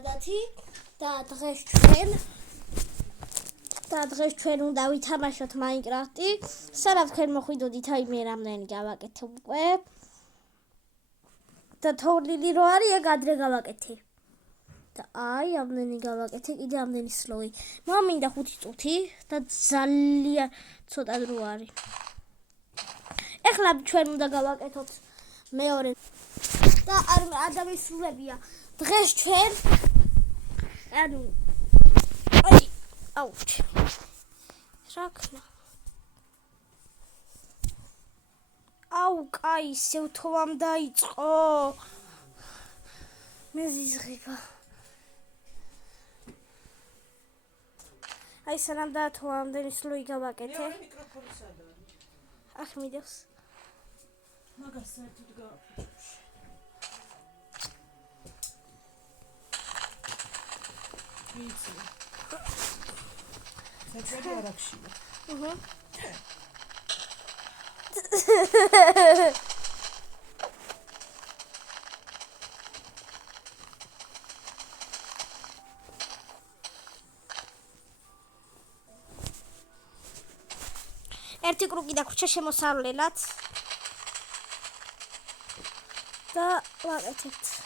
და დღეს ჩვენ უნდა ვითამაშოთ Minecraft-ი. სანამ თქვენ მოხვიდოდით, აი მე რამდენი გავაკეთე უკვე. და თორნილი რო არის, ეგ ადრე გავაკეთე. და აი ამდენი გავაკეთე, კიდე ამდენი სლოი. მინდა 5 წუთი და ძალიან ცოტა დრო არის. ეხლა ჩვენ უნდა გავაკეთოთ მეორე და არ დამისრულებია. დღეს ჩვენ ანუ აუჩ. რაკნა. აუ, კაი, სევთოვამ დაიწყო. მე ზიზღება. აი სანამ დაათოა ამდენი სლოი გავაკეთე. ახ მიდევს. მაგას საერთოდ გავაფიჩებს. ვიცი. საჭირო არაქშია. ერთი კრუკი დაგვრჩა შემოსავლელად და ვაკეთებთ.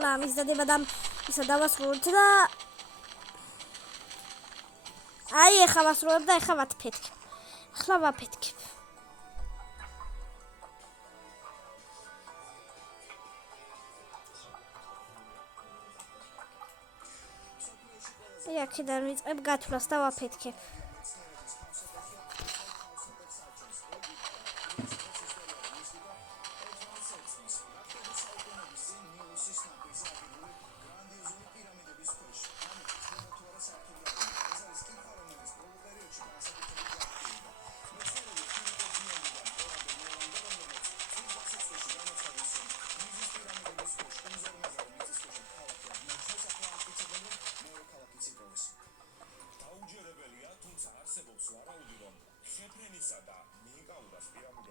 ახლა მისდადება და ისა დავასრულოთ და აი ეხლა ვასრულებ და ეხლა ვაფეთქებ. ახლა ვაფეთქებ. აქედან ვიწყებ გათვლას და ვაფეთქებ.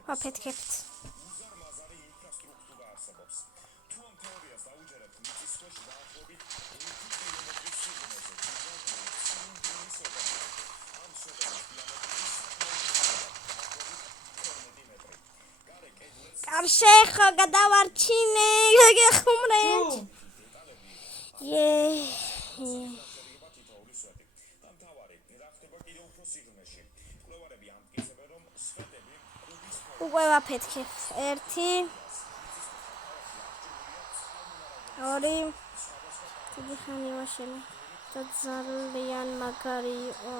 ვაფეთქებთ. კარშეხო გადავარჩინე, გეხუმრეთ. უკვე ვაფეთქებ. 1 2 დიდი ხანი ვაშენე და ძალიან მაგარი იყო.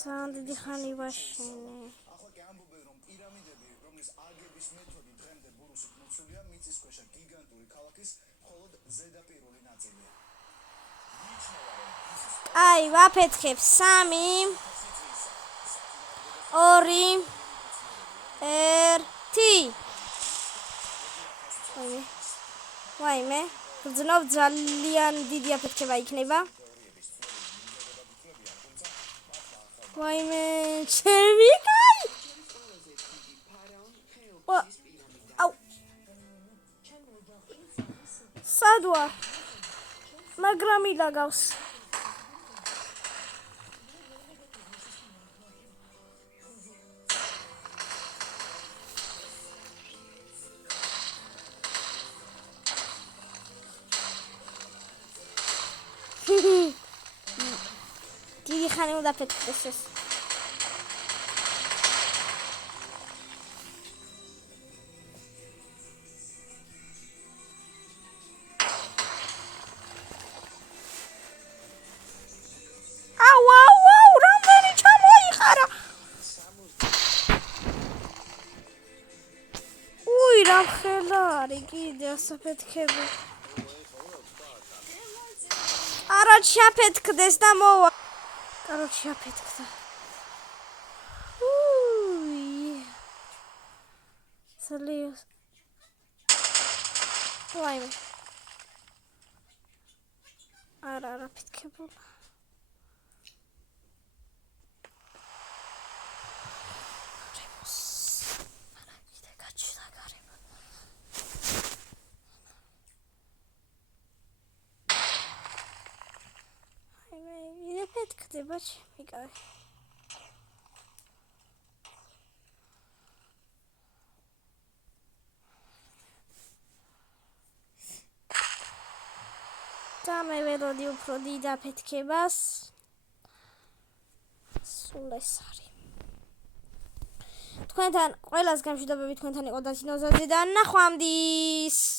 ძალიან დიდი ხანი ვაშენე. ახლა კი ამბობენ რომ პირამიდები, რომლის აგების მეთოდი დღემდე ბურუსით მოცულია, მიწისქვეშა გიგანტური ქალაქის მხოლოდ ზედაპირული ნაწილია. აი, ვაფეთქებ 3 2 1 ვაიმე, გძნობ ძალიან დიდი აფეთქება იქნება. ვაიმე, ჩემი კაი. აუ. სადვა. მაგრამ ილაგავს. დიდი ხანი უნდა ფეთქდეს ეს. აუ, რამდენი ჩამოიხარა. უი, რა ხელა არის კიდე ასაფეთქები. არა ჩაფეთქდეს და მოვა. Короче, აფეთქდა. უი. სერიოზ. ვაიმე. არა ფეთქებულა. ფეთქდება ჩემი კაი. და მე ველოდი უფრო დიდ აფეთქებას. სულ ეს არის. თქვენთან ყველას გამშვიდობები, თქვენთან იყო დათინოზაძე და ნახვამდის.